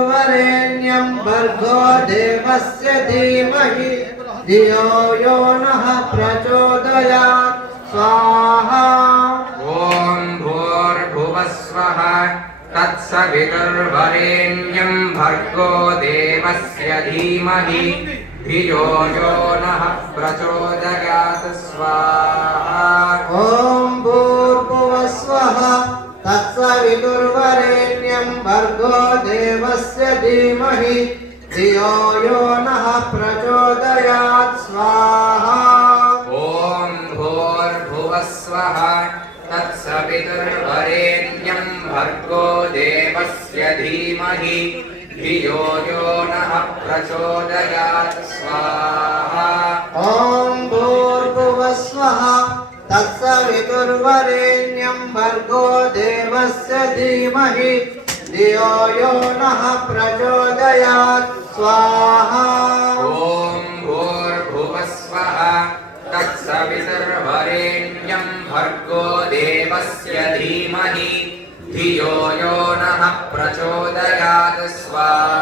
वरेण्यं भर्गो देवस्य धीमहि धियो यो नः प्रचोदयात् स्वाहा। ॐ भूर्भुवस्वः तत्सवितुर्वरेण्यं भर्गो देवस्य धीमहि धियो यो नः प्रचोदयात् स्वाहा। ॐ भूर्भुवस्वः तत्सवितुर्वरेण्यं भर्गो देवस्य धीमहि धियो यो नः प्रचोदयात् स्वाहा। ॐ भूर्भुवस्वः तत्सवितुर्वरेण्यं भर्गो देवस्य धीमहि धियो यो नः प्रचोदयात् स्वाहा। ॐ भूर्भुवस्वः तत्सवितुर्वरेण्यं भर्गो देवस्य धीमहि धियो यो नः प्रचोदयात् स्वाहा। ॐ भूर्भुवस्वः तत्सवितुर्वरेण्यं भर्गो देवस्य धीमहि धियो यो नः प्रचोदयात् स्वाहा।